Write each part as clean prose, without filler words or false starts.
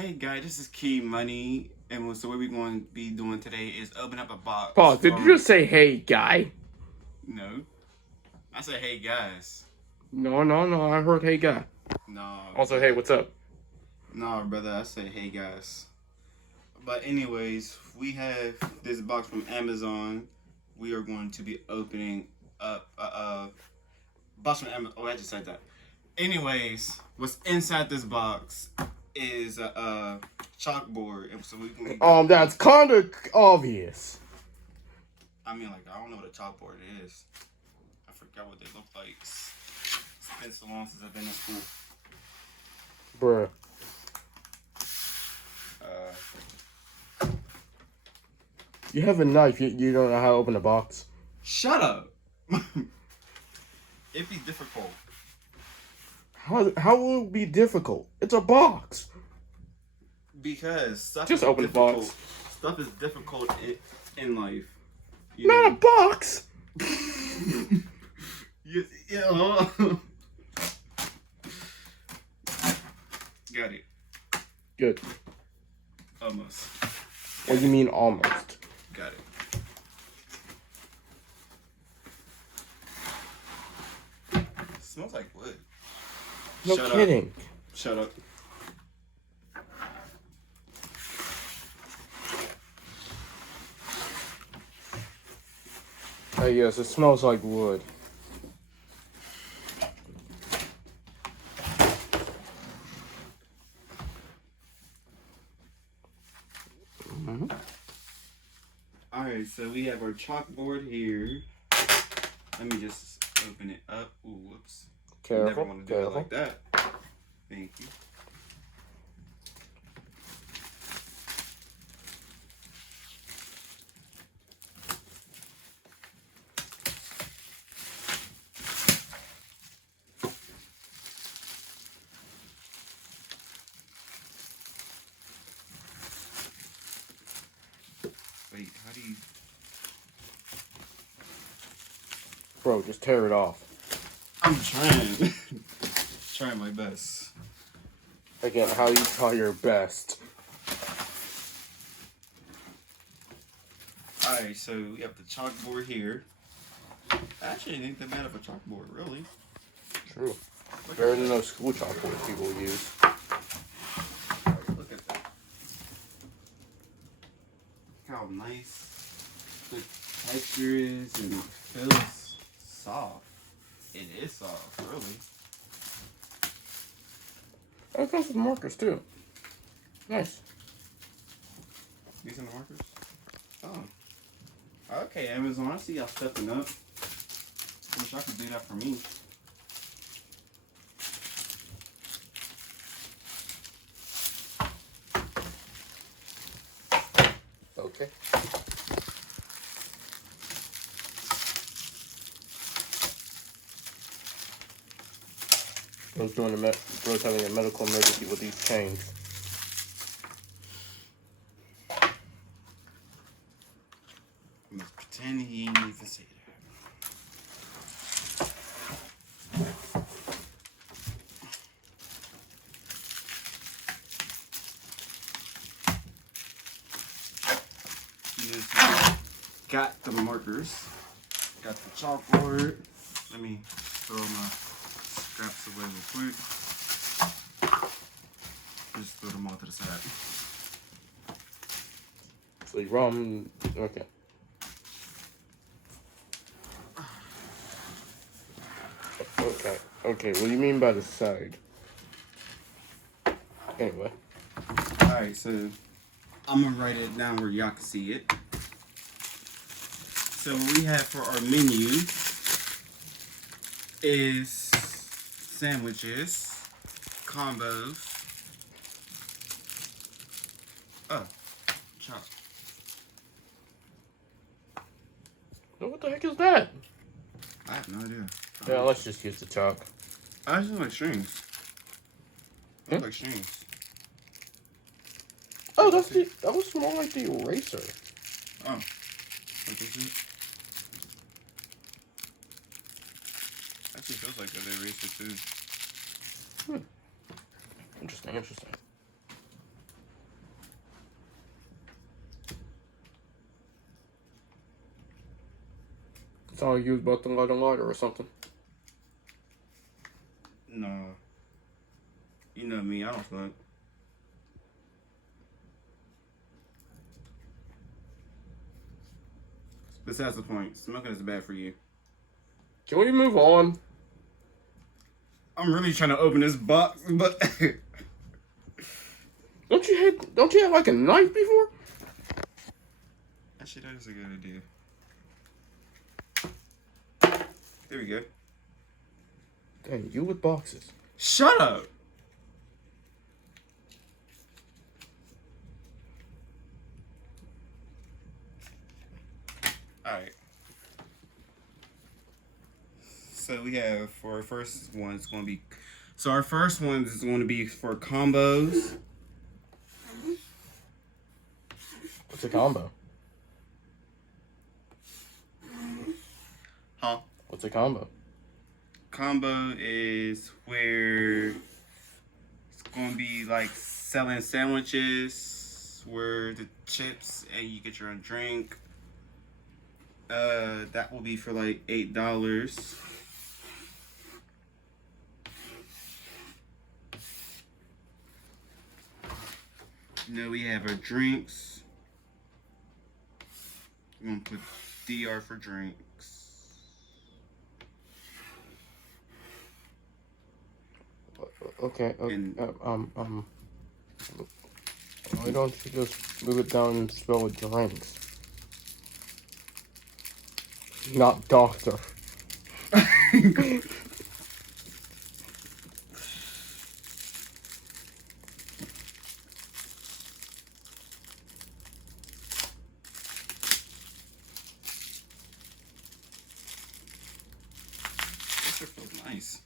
Hey guys, this is Key Money, and so what we're going to be doing today is open up a box Pause. Did you just say, hey, guy? No. I said, hey guys. No, I heard, hey, guy. No. Also, hey, what's up? No, brother, I said, hey guys. But anyways, we have this box from Amazon. We are going to be opening up box from Amazon. Oh, I just said that. Anyways, what's inside this box is a chalkboard, and so we can. That's kind of obvious. I mean, like, I don't know what a chalkboard is. I forgot what they look like. It's been so long since I've been in school. Bruh. You have a knife, you don't know how to open a box. Shut up! It'd be difficult. How will it be difficult? It's a box. Because stuff Just is open the difficult. box. Stuff is difficult in life. Not a box! Yeah. Got it. Good. Almost. What do you mean almost? Got it. Smells like wood. No Shut kidding. Up. Shut up. Oh yes, it smells like wood. Alright, so we have our chalkboard here. Let me just open it up. Ooh, whoops. Careful. Never want to do it like that. Thank you. Wait, how do you... Bro, just tear it off. I'm trying. Trying my best. Again, how you try your best. Alright, so we have the chalkboard here. Actually, it ain't that bad of a chalkboard, really. True. Better than those school chalkboards people use. Look at that. Look how nice the texture is and it feels soft. It is soft, really. Oh, it comes with markers too. Nice. These are the markers? Oh. Okay, Amazon, I see y'all stepping up. Wish I could do that for me. Okay. Bro's having a medical emergency with these chains. I must pretend he ain't even say that. Got the markers. Got the chalkboard. Let me throw my scraps away real quick. Just throw them all to the side. So you run. Okay. Okay, what do you mean by the side? Anyway. Alright, so I'm gonna write it down where y'all can see it. So what we have for our menu is sandwiches, combos. Oh, chop. What the heck is that? I have no idea. Yeah, let's just use the chalk. I just like strings. I like strings. Oh, that was more like the eraser. Oh, what is it? Actually feels like the eraser too. Interesting. Sound like you was about to light a lighter or something. No. You know me, I don't smoke. Besides the point, smoking is bad for you. Can we move on? I'm really trying to open this box, but Don't you have like a knife before? actually that is a good idea. There we go. Dang, you with boxes. Shut up! Alright. So we have for our first one, it's going to be. So our first one is going to be for combos. What's a combo? Huh? What's a combo? Combo is where it's going to be like selling sandwiches where the chips and you get your own drink. That will be for like $8. Now we have our drinks. I'm gonna put DR for drinks. Okay. And- Why don't you just move it down and spell it drinks? Not doctor. This sure feels nice.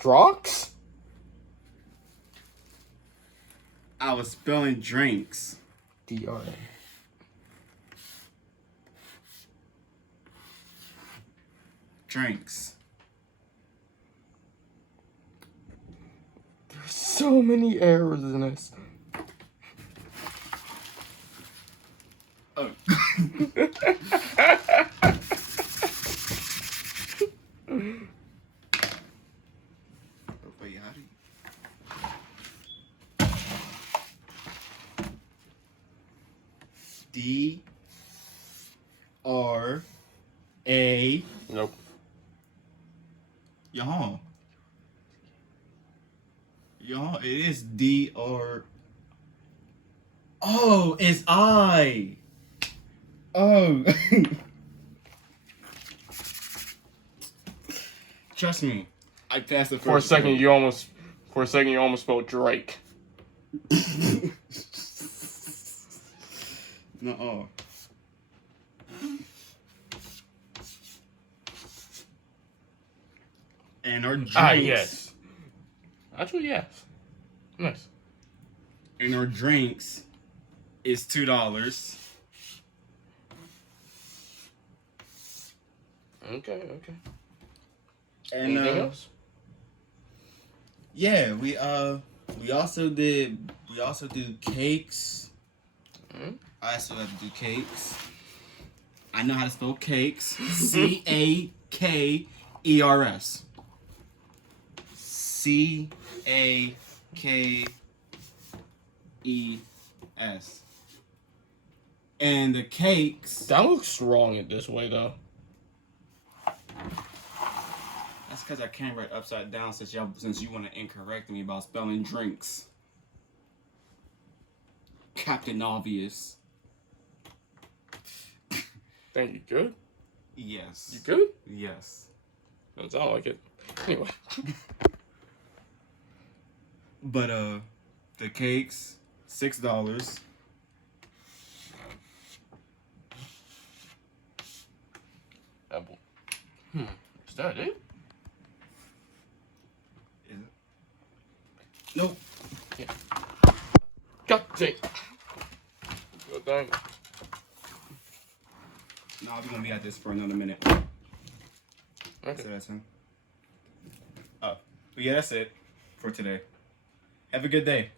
Drox? I was spelling drinks. DRA. Drinks. There's so many errors in this. Oh. Wait, how do you? D-R-A. Nope. Y'all. Y'all, it is D-R. Oh, it's I. Oh. Trust me, I passed the first. For a second, you almost spelled Drake. No. And our drinks. Ah, yes. Actually, yes. Nice. And our drinks is $2. Okay. And Anything else? yeah, we also do cakes. Hmm? I still have to do cakes. I know how to spell cakes. C-A-K-E-R-S. C-A-K-E-S. And the cakes. That looks wrong in this way, though. That's because I can't write upside down since you want to incorrect me about spelling drinks. Captain Obvious. Thank you. Good? Yes. You good? Yes. Doesn't sound like it. Anyway. But the cakes, $6. Apple. Is that it? Is it? Nope. Yeah. God dang. Good thing. No, we're gonna be at this for another minute. So that's him But yeah, that's it for today. have a good day